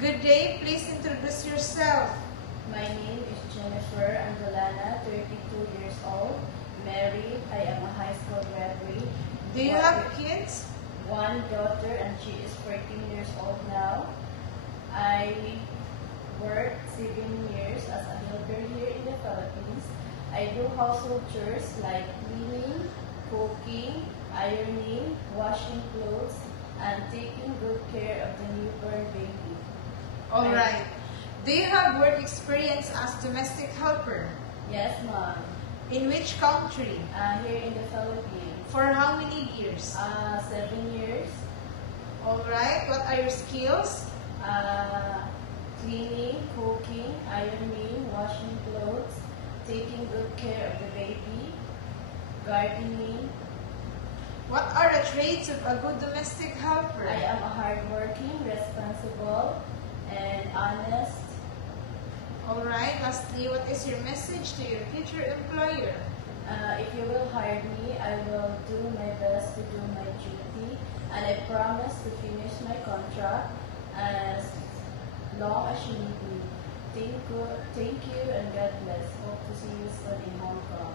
Good day. Please introduce yourself. My name is Jennifer Andolana, 32 years old, married. I am a high school graduate. Do you have kids? One daughter, and she is 14 years old now. I worked 7 years as a helper here in the Philippines. I do household chores like cleaning, cooking, ironing, washing clothes, and taking good care of the newborn baby. All right. Do you have work experience as domestic helper? Yes, ma'am. In which country? Here in the Philippines. For how many years? 7 years. All right. What are your skills? Cleaning, cooking, ironing, washing clothes, taking good care of the baby, gardening. What are the traits of a good domestic helper? I am a hardworking, responsible, and honest. All right. Lastly, what is your message to your future employer? If you will hire me, I will do my best to do my duty, and I promise to finish my contract as long as you need me. Thank you, and God bless. Hope to see you soon in Hong Kong.